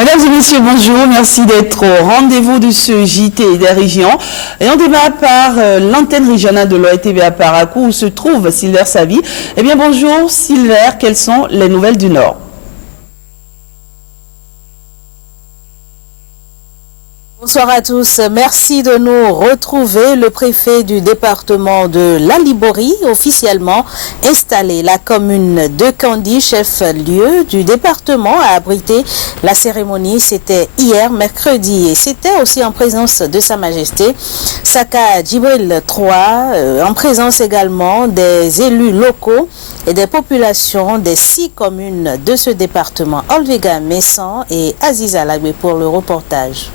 Mesdames et messieurs, bonjour. Merci d'être au rendez-vous de ce JT des régions. Et on débat par l'antenne régionale de l'ORTV à Parakou où se trouve Silver Savi. Eh bien, bonjour Silver, quelles sont les nouvelles du Nord? Bonsoir à tous, merci de nous retrouver. Le préfet du département de la Liborie, officiellement installé. La commune de Kandi, chef-lieu du département, a abrité la cérémonie. C'était hier, mercredi, et c'était aussi en présence de Sa Majesté Saka Djibril III, en présence également des élus locaux et des populations des 6 communes de ce département. Olvega Messan et Aziza Lagbe pour le reportage.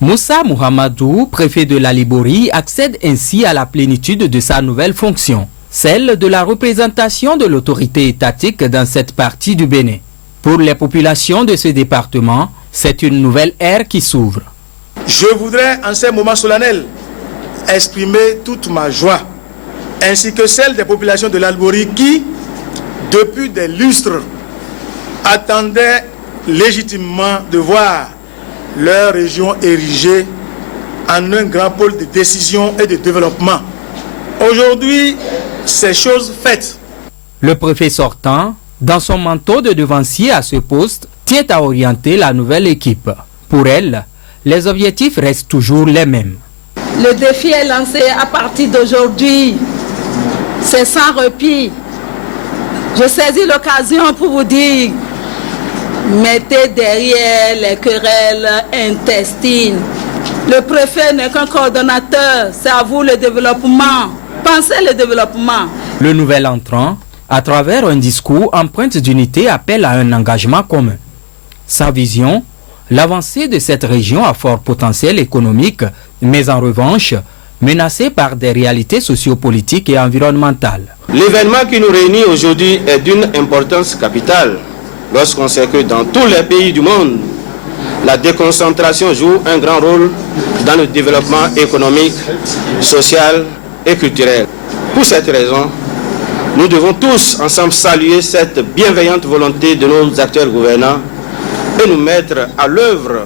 Moussa Mohamedou, préfet de la Liborie, accède ainsi à la plénitude de sa nouvelle fonction, celle de la représentation de l'autorité étatique dans cette partie du Bénin. Pour les populations de ce département, c'est une nouvelle ère qui s'ouvre. Je voudrais en ces moments solennels exprimer toute ma joie, ainsi que celle des populations de la Liborie qui, depuis des lustres, attendaient légitimement de voir leur région érigée en un grand pôle de décision et de développement. Aujourd'hui, c'est chose faite. Le préfet sortant, dans son manteau de devancier à ce poste, tient à orienter la nouvelle équipe. Pour elle, les objectifs restent toujours les mêmes. Le défi est lancé à partir d'aujourd'hui. C'est sans répit. Je saisis l'occasion pour vous dire: mettez derrière les querelles intestines. Le préfet n'est qu'un coordonnateur, c'est à vous le développement. Pensez le développement. Le nouvel entrant, à travers un discours empreint d'unité, appelle à un engagement commun. Sa vision, l'avancée de cette région à fort potentiel économique, mais en revanche, menacée par des réalités sociopolitiques et environnementales. L'événement qui nous réunit aujourd'hui est d'une importance capitale. Lorsqu'on sait que dans tous les pays du monde, la déconcentration joue un grand rôle dans le développement économique, social et culturel. Pour cette raison, nous devons tous ensemble saluer cette bienveillante volonté de nos acteurs gouvernants et nous mettre à l'œuvre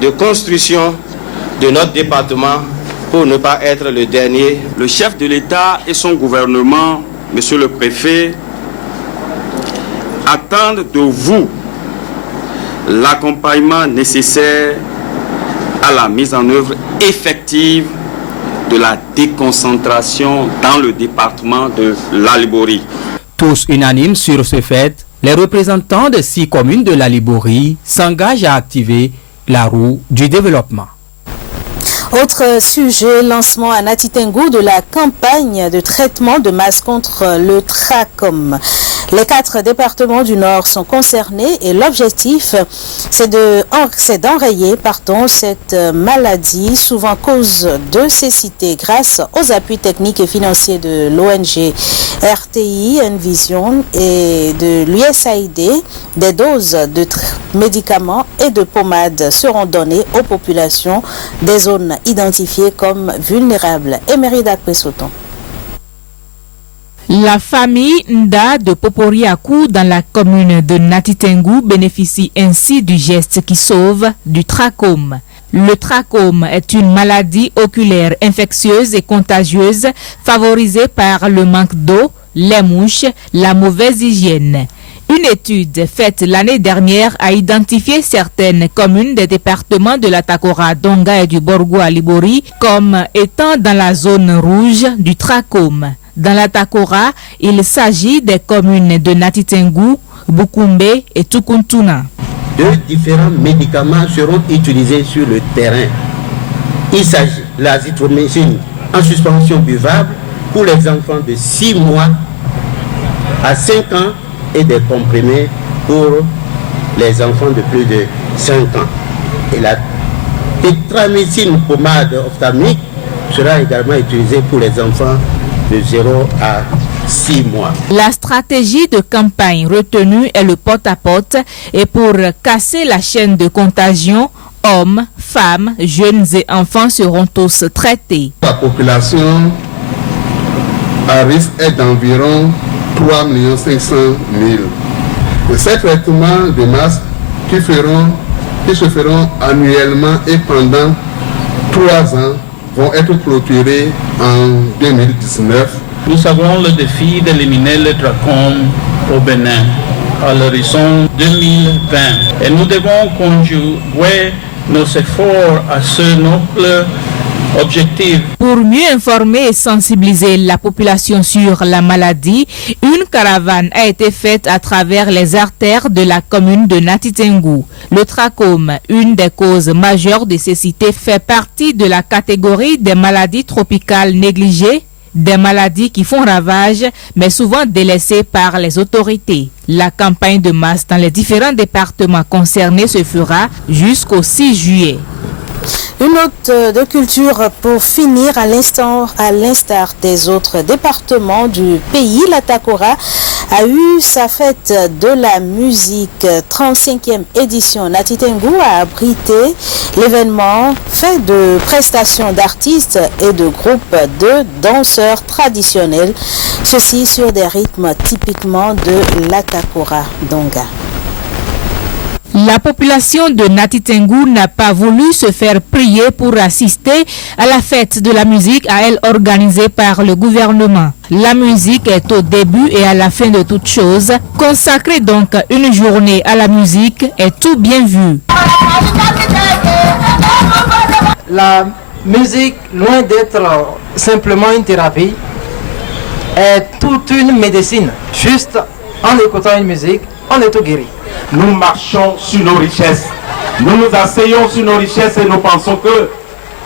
de construction de notre département pour ne pas être le dernier. Le chef de l'État et son gouvernement, monsieur le préfet, attendent de vous l'accompagnement nécessaire à la mise en œuvre effective de la déconcentration dans le département de la Liborie. Tous unanimes sur ce fait, les représentants de 6 communes de la Liborie s'engagent à activer la roue du développement. Autre sujet, lancement à Natitengu de la campagne de traitement de masse contre le trachome. Les 4 départements du Nord sont concernés et l'objectif, c'est d'enrayer cette maladie, souvent cause de cécité, grâce aux appuis techniques et financiers de l'ONG RTI, Envision et de l'USAID. Des doses de médicaments et de pommades seront données aux populations des zones identifiées comme vulnérables. Emery Dakpesoton. La famille Nda de Poporiakou dans la commune de Natitengu bénéficie ainsi du geste qui sauve du trachome. Le trachome est une maladie oculaire infectieuse et contagieuse favorisée par le manque d'eau, les mouches, la mauvaise hygiène. Une étude faite l'année dernière a identifié certaines communes des départements de la Takora, Donga et du Borgo à Liborie comme étant dans la zone rouge du trachome. Dans la Takora, il s'agit des communes de Natitengu, Bukumbe et Tukuntuna. 2 différents médicaments seront utilisés sur le terrain. Il s'agit de l'azithromycine en suspension buvable pour les enfants de 6 mois à 5 ans et des comprimés pour les enfants de plus de 5 ans. Et la tétramycine pommade ophtalmique sera également utilisée pour les enfants de 0 à 6 mois. La stratégie de campagne retenue est le porte-à-porte et pour casser la chaîne de contagion, hommes, femmes, jeunes et enfants seront tous traités. La population à risque est d'environ 3 500 000. Ces traitements de masse qui se feront annuellement et pendant 3 ans vont être clôturés en 2019. Nous avons le défi d'éliminer le trachome au Bénin à l'horizon 2020 et nous devons conjuguer nos efforts à ce noble objectif. Pour mieux informer et sensibiliser la population sur la maladie, une caravane a été faite à travers les artères de la commune de Natitengu. Le trachome, une des causes majeures de cécité, fait partie de la catégorie des maladies tropicales négligées, des maladies qui font ravage, mais souvent délaissées par les autorités. La campagne de masse dans les différents départements concernés se fera jusqu'au 6 juillet. Une note de culture pour finir, à l'instar des autres départements du pays. La Takora a eu sa fête de la musique. 35e édition. Natitengu a abrité l'événement fait de prestations d'artistes et de groupes de danseurs traditionnels. Ceci sur des rythmes typiquement de la Takora Donga. La population de Natitengu n'a pas voulu se faire prier pour assister à la fête de la musique à elle organisée par le gouvernement. La musique est au début et à la fin de toute chose. Consacrer donc une journée à la musique est tout bien vu. La musique, loin d'être simplement une thérapie, est toute une médecine. Juste en écoutant une musique, on est tout guéri. Nous marchons sur nos richesses. Nous nous asseyons sur nos richesses et nous pensons que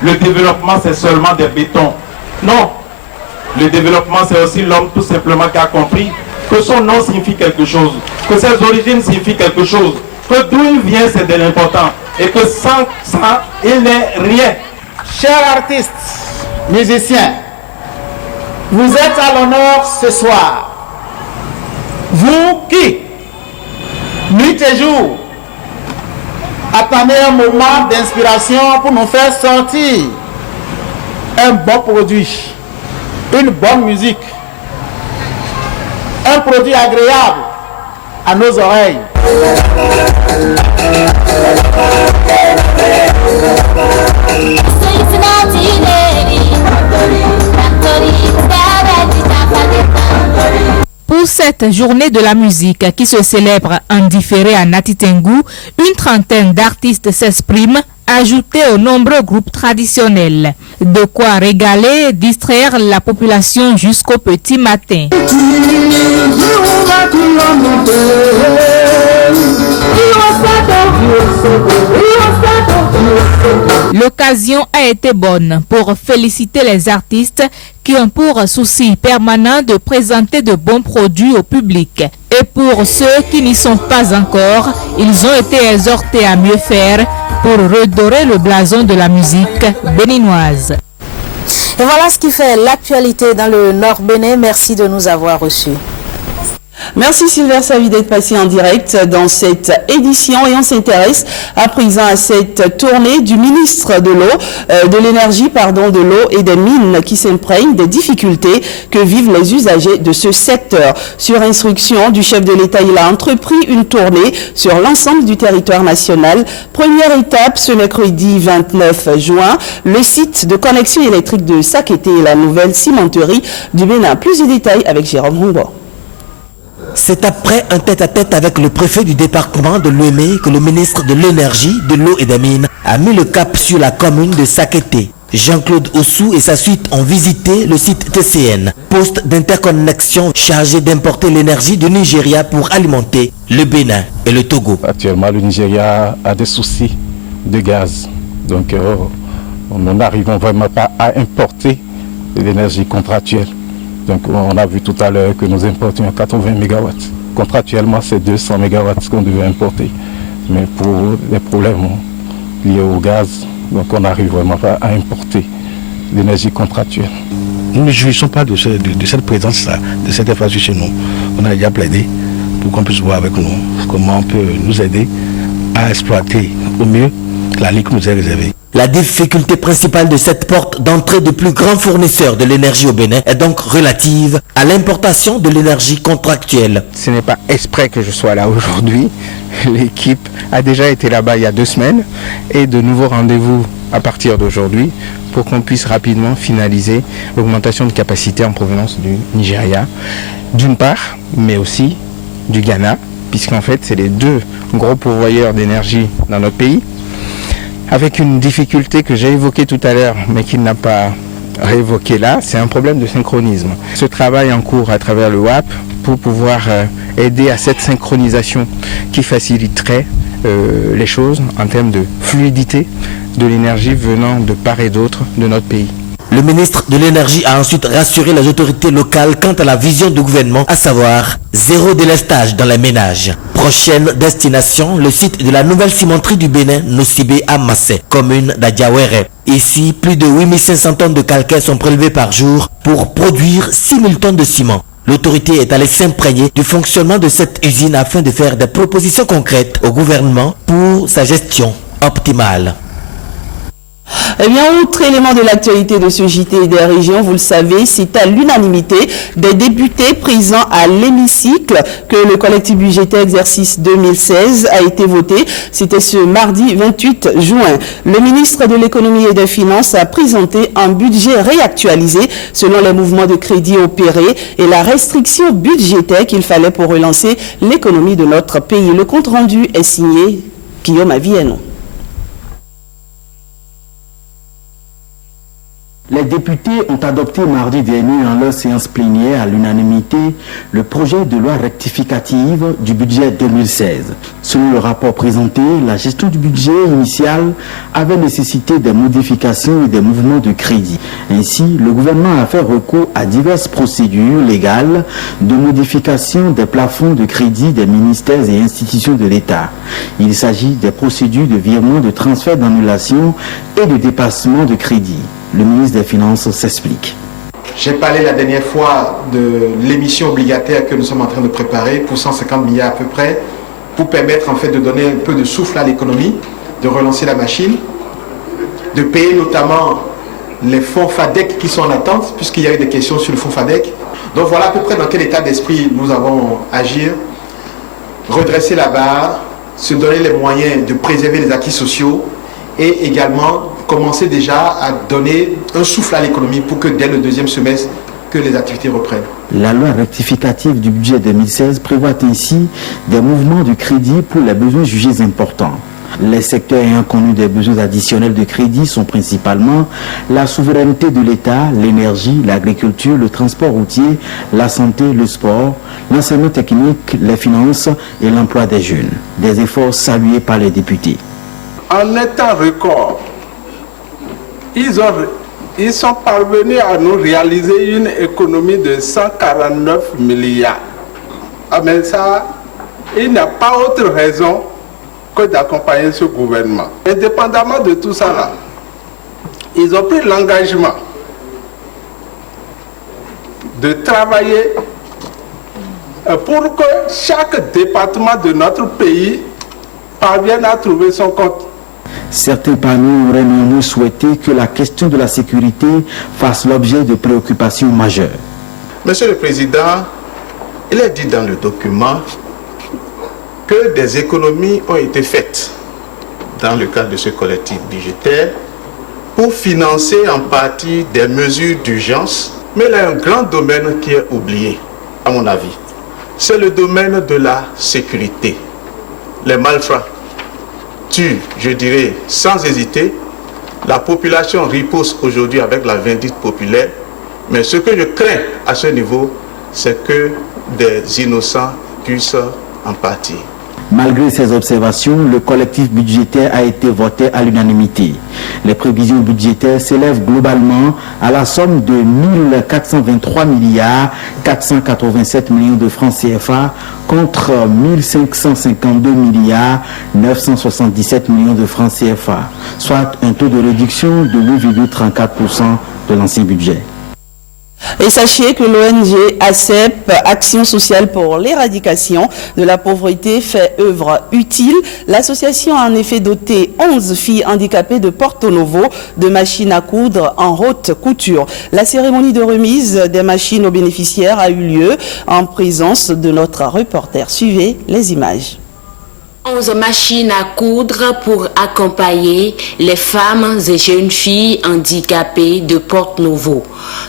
le développement c'est seulement des bétons. Non. Le développement c'est aussi l'homme tout simplement qui a compris que son nom signifie quelque chose, que ses origines signifient quelque chose, que d'où il vient c'est de l'important et que sans ça il n'est rien. Chers artistes, musiciens, vous êtes à l'honneur ce soir. Vous qui, nuit et jour, attendez un moment d'inspiration pour nous faire sortir un bon produit, une bonne musique, un produit agréable à nos oreilles. Pour cette journée de la musique qui se célèbre en différé à Natitengu, une trentaine d'artistes s'expriment, ajoutés aux nombreux groupes traditionnels. De quoi régaler et distraire la population jusqu'au petit matin. L'occasion a été bonne pour féliciter les artistes qui ont pour souci permanent de présenter de bons produits au public. Et pour ceux qui n'y sont pas encore, ils ont été exhortés à mieux faire pour redorer le blason de la musique béninoise. Et voilà ce qui fait l'actualité dans le Nord Bénin. Merci de nous avoir reçus. Merci Sylvain Savy d'être passé en direct dans cette édition et on s'intéresse à présent à cette tournée du ministre de l'eau, de l'énergie, de l'eau et des mines qui s'imprègne des difficultés que vivent les usagers de ce secteur. Sur instruction du chef de l'État, il a entrepris une tournée sur l'ensemble du territoire national. Première étape ce mercredi 29 juin, le site de connexion électrique de Sakété et la nouvelle cimenterie du Bénin. Plus de détails avec Jérôme Humbo. C'est après un tête-à-tête avec le préfet du département de Lomé que le ministre de l'énergie, de l'eau et des mines a mis le cap sur la commune de Sakété. Jean-Claude Ossou et sa suite ont visité le site TCN, poste d'interconnexion chargé d'importer l'énergie du Nigeria pour alimenter le Bénin et le Togo. Actuellement, le Nigeria a des soucis de gaz. Donc, nous n'arrivons vraiment pas à importer de l'énergie contractuelle. Donc on a vu tout à l'heure que nous importions 80 MW. Contractuellement, c'est 200 MW qu'on devait importer. Mais pour des problèmes liés au gaz, donc on n'arrive vraiment pas à importer l'énergie contractuelle. Nous ne jouissons pas de cette présence-là, de cette infrastructure chez nous. On a déjà plaidé pour qu'on puisse voir avec nous comment on peut nous aider à exploiter au mieux la ligne qui nous est réservée. La difficulté principale de cette porte d'entrée du plus grand fournisseur de l'énergie au Bénin est donc relative à l'importation de l'énergie contractuelle. Ce n'est pas exprès que je sois là aujourd'hui. L'équipe a déjà été là-bas il y a 2 semaines et de nouveaux rendez-vous à partir d'aujourd'hui pour qu'on puisse rapidement finaliser l'augmentation de capacité en provenance du Nigeria, d'une part, mais aussi du Ghana, puisqu'en fait c'est les 2 gros pourvoyeurs d'énergie dans notre pays, avec une difficulté que j'ai évoquée tout à l'heure, mais qu'il n'a pas réévoquée là, c'est un problème de synchronisme. Ce travail en cours à travers le WAP pour pouvoir aider à cette synchronisation qui faciliterait les choses en termes de fluidité de l'énergie venant de part et d'autre de notre pays. Le ministre de l'énergie a ensuite rassuré les autorités locales quant à la vision du gouvernement, à savoir zéro délestage dans les ménages. Prochaine destination, le site de la nouvelle cimenterie du Bénin, Nosibé à Massé, commune d'Adiawere. Ici, plus de 8500 tonnes de calcaire sont prélevées par jour pour produire 6000 tonnes de ciment. L'autorité est allée s'imprégner du fonctionnement de cette usine afin de faire des propositions concrètes au gouvernement pour sa gestion optimale. Eh bien, autre élément de l'actualité de ce JT des régions, vous le savez, c'est à l'unanimité des députés présents à l'hémicycle que le collectif budgétaire exercice 2016 a été voté. C'était ce mardi 28 juin. Le ministre de l'économie et des finances a présenté un budget réactualisé selon les mouvements de crédit opérés et la restriction budgétaire qu'il fallait pour relancer l'économie de notre pays. Le compte rendu est signé Guillaume Avieno. Les députés ont adopté mardi dernier en leur séance plénière à l'unanimité le projet de loi rectificative du budget 2016. Selon le rapport présenté, la gestion du budget initial avait nécessité des modifications et des mouvements de crédit. Ainsi, le gouvernement a fait recours à diverses procédures légales de modification des plafonds de crédit des ministères et institutions de l'État. Il s'agit des procédures de virement, de transfert, d'annulation et de dépassement de crédit. Le ministre des Finances s'explique. J'ai parlé la dernière fois de l'émission obligataire que nous sommes en train de préparer pour 150 milliards à peu près, pour permettre en fait de donner un peu de souffle à l'économie, de relancer la machine, de payer notamment les fonds FADEC qui sont en attente, puisqu'il y a eu des questions sur le fonds FADEC. Donc voilà à peu près dans quel état d'esprit nous avons agir, redresser la barre, se donner les moyens de préserver les acquis sociaux et également commencer déjà à donner un souffle à l'économie pour que dès le 2e semestre, que les activités reprennent. La loi rectificative du budget 2016 prévoit ainsi des mouvements de crédit pour les besoins jugés importants. Les secteurs ayant connu des besoins additionnels de crédit sont principalement la souveraineté de l'État, l'énergie, l'agriculture, le transport routier, la santé, le sport, l'enseignement technique, les finances et l'emploi des jeunes. Des efforts salués par les députés. En état record, ils sont parvenus à nous réaliser une économie de 149 milliards. Ah mais ça, il n'y a pas autre raison que d'accompagner ce gouvernement. Indépendamment de tout ça là, ils ont pris l'engagement de travailler pour que chaque département de notre pays parvienne à trouver son compte. Certains parmi eux auraient néanmoins souhaité que la question de la sécurité fasse l'objet de préoccupations majeures. Monsieur le Président, il est dit dans le document que des économies ont été faites dans le cadre de ce collectif budgétaire pour financer en partie des mesures d'urgence. Mais il y a un grand domaine qui est oublié, à mon avis. C'est le domaine de la sécurité. Les malfrats tuent, je dirais, sans hésiter. La population riposte aujourd'hui avec la vindicte populaire. Mais ce que je crains à ce niveau, c'est que des innocents puissent en partir. Malgré ces observations, le collectif budgétaire a été voté à l'unanimité. Les prévisions budgétaires s'élèvent globalement à la somme de 1423 milliards 487 millions de francs CFA contre 1552 milliards 977 millions de francs CFA, soit un taux de réduction de 8,34% de l'ancien budget. Et sachez que l'ONG ACEP, Action sociale pour l'éradication de la pauvreté, fait œuvre utile. L'association a en effet doté 11 filles handicapées de Porto Novo de machines à coudre en haute couture. La cérémonie de remise des machines aux bénéficiaires a eu lieu en présence de notre reporter. Suivez les images. 11 machines à coudre pour accompagner les femmes et jeunes filles handicapées de Porto Novo.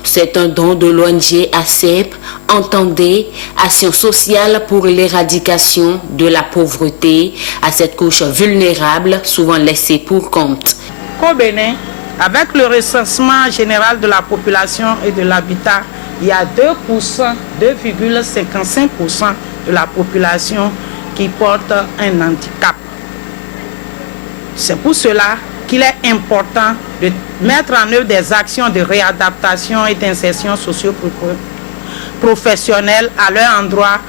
C'est un don de l'ONG ACEP, entendez, Action sociale pour l'éradication de la pauvreté à cette couche vulnérable, souvent laissée pour compte. Au Bénin, avec le recensement général de la population et de l'habitat, il y a 2,55% de la population qui porte un handicap. C'est pour cela qu'il est important de mettre en œuvre des actions de réadaptation et d'insertion socio-professionnelle à leur endroit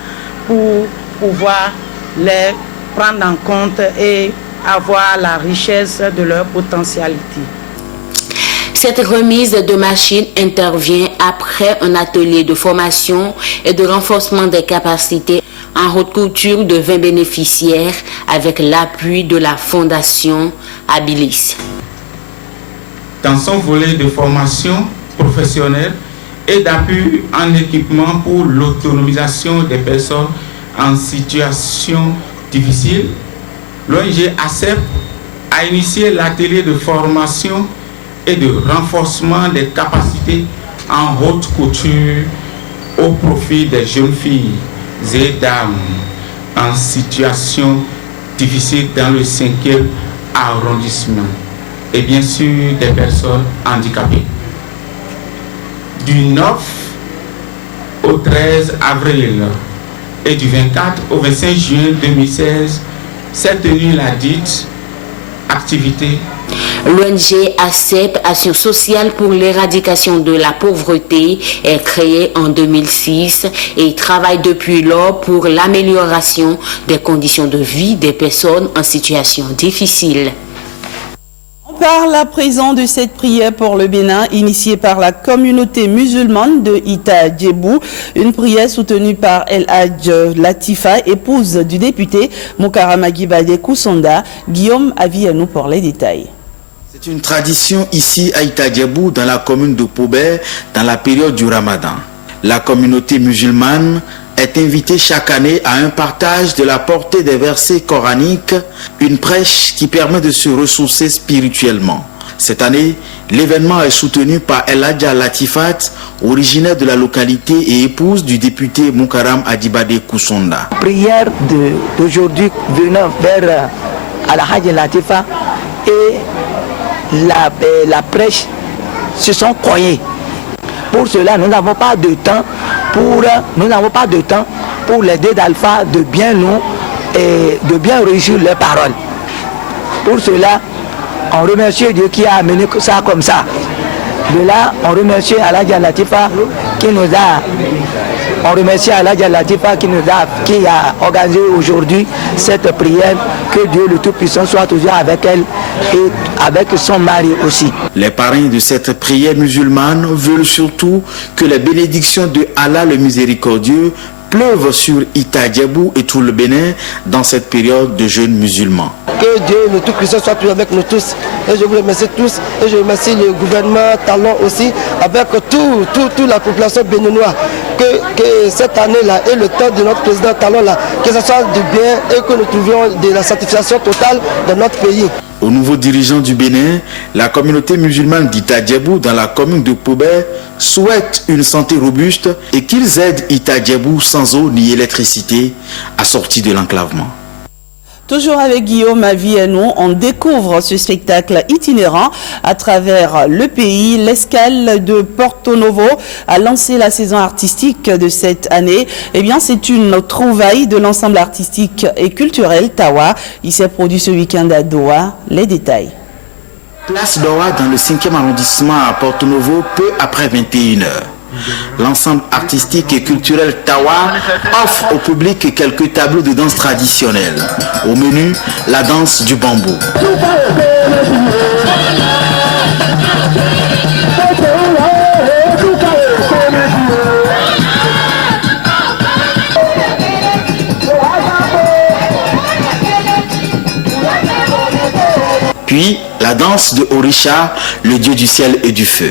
pour pouvoir les prendre en compte et avoir la richesse de leur potentialité. Cette remise de machines intervient après un atelier de formation et de renforcement des capacités en haute couture de 20 bénéficiaires avec l'appui de la Fondation Abilis. Dans son volet de formation professionnelle et d'appui en équipement pour l'autonomisation des personnes en situation difficile, l'ONG ACEP a initié l'atelier de formation et de renforcement des capacités en haute couture au profit des jeunes filles et dames en situation difficile dans le 5e arrondissement et bien sûr des personnes handicapées. Du 9 au 13 avril et du 24 au 25 juin 2016 s'est tenue la dite activité. L'ONG ACEP, Action sociale pour l'éradication de la pauvreté, est créée en 2006 et travaille depuis lors pour l'amélioration des conditions de vie des personnes en situation difficile. On parle à présent de cette prière pour le Bénin initiée par la communauté musulmane de Ita Djebou, une prière soutenue par El Hadj Latifa, épouse du député Moukarama Guibadé Koussonda. Guillaume Avienou pour les détails. C'est une tradition ici à Ita Djebou, dans la commune de Pobé, dans la période du Ramadan. La communauté musulmane est invitée chaque année à un partage de la portée des versets coraniques, une prêche qui permet de se ressourcer spirituellement. Cette année, l'événement est soutenu par El Hadj Latifat, originaire de la localité et épouse du député Moukaram Adibadé Koussonda. Prière d'aujourd'hui venant vers El Hadj Latifa et la prêche se sont croyés. Pour cela, nous n'avons pas de temps pour les deux d'Alpha de bien nous et de bien réussir leurs paroles. Pour cela, on remercie Dieu qui a amené ça comme ça. De là, on remercie El Hadj Latifa qui a organisé aujourd'hui cette prière. Que Dieu le Tout-Puissant soit toujours avec elle et avec son mari aussi. Les parrains de cette prière musulmane veulent surtout que les bénédictions de Allah le Miséricordieux pleuvent sur Ita Djebou et tout le Bénin dans cette période de jeûne musulman. Que Dieu le Tout-Puissant soit toujours avec nous tous. Et je vous remercie tous. Et je remercie le gouvernement Talon aussi, avec toute la population béninoise. Que cette année-là et le temps de notre président Talon-là, que ce soit du bien et que nous trouvions de la satisfaction totale dans notre pays. Au nouveau dirigeant du Bénin, la communauté musulmane d'Ita Djebou dans la commune de Pobé souhaite une santé robuste et qu'ils aident Ita Djebou sans eau ni électricité à sortir de l'enclavement. Toujours avec Guillaume Avienou, on découvre ce spectacle itinérant à travers le pays. L'escale de Porto Novo a lancé la saison artistique de cette année. Eh bien, c'est une trouvaille de l'ensemble artistique et culturel Tawa. Il s'est produit ce week-end à Doha. Les détails. Place Doha dans le 5e arrondissement à Porto Novo, peu après 21h. L'ensemble artistique et culturel Tawa offre au public quelques tableaux de danse traditionnelle. Au menu, la danse du bambou. Orisha, le dieu du ciel et du feu.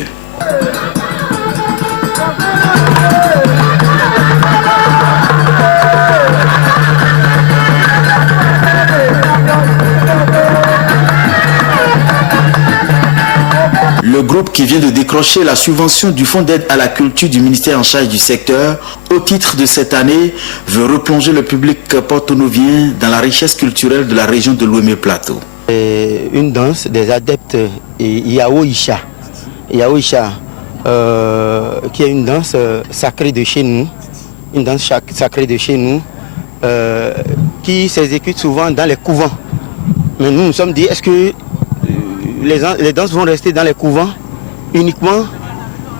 Le groupe qui vient de décrocher la subvention du Fonds d'aide à la culture du ministère en charge du secteur au titre de cette année veut replonger le public porto-nouvien dans la richesse culturelle de la région de l'Ouémé-Plateau. Une danse des adeptes Yaoïcha, qui est une danse sacrée de chez nous, qui s'exécute souvent dans les couvents. Mais nous nous sommes dit, est-ce que les danses vont rester dans les couvents uniquement?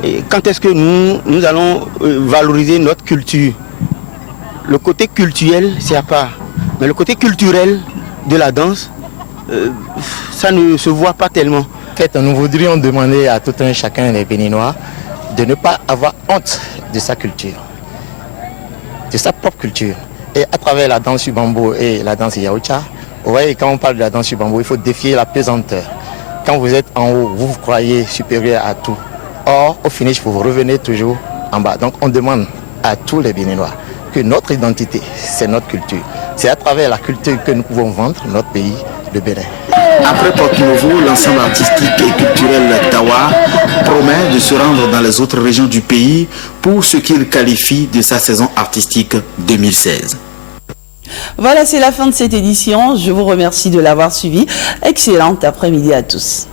Et quand est-ce que nous allons valoriser notre culture? Le côté culturel, c'est à part. Mais le côté culturel de la danse, ça ne se voit pas tellement. En fait, nous voudrions demander à tout un chacun des Béninois de ne pas avoir honte de sa culture, de sa propre culture. Et à travers la danse Ubambo et la danse Yaocha, vous voyez, quand on parle de la danse Ubambo, il faut défier la pesanteur. Quand vous êtes en haut, vous vous croyez supérieur à tout. Or, au finish, vous revenez toujours en bas. Donc, on demande à tous les Béninois que notre identité, c'est notre culture. C'est à travers la culture que nous pouvons vendre notre pays, le Bénin. Après Porto-Novo, l'ensemble artistique et culturel Tawa promet de se rendre dans les autres régions du pays pour ce qu'il qualifie de sa saison artistique 2016. Voilà, c'est la fin de cette édition. Je vous remercie de l'avoir suivi. Excellent après-midi à tous.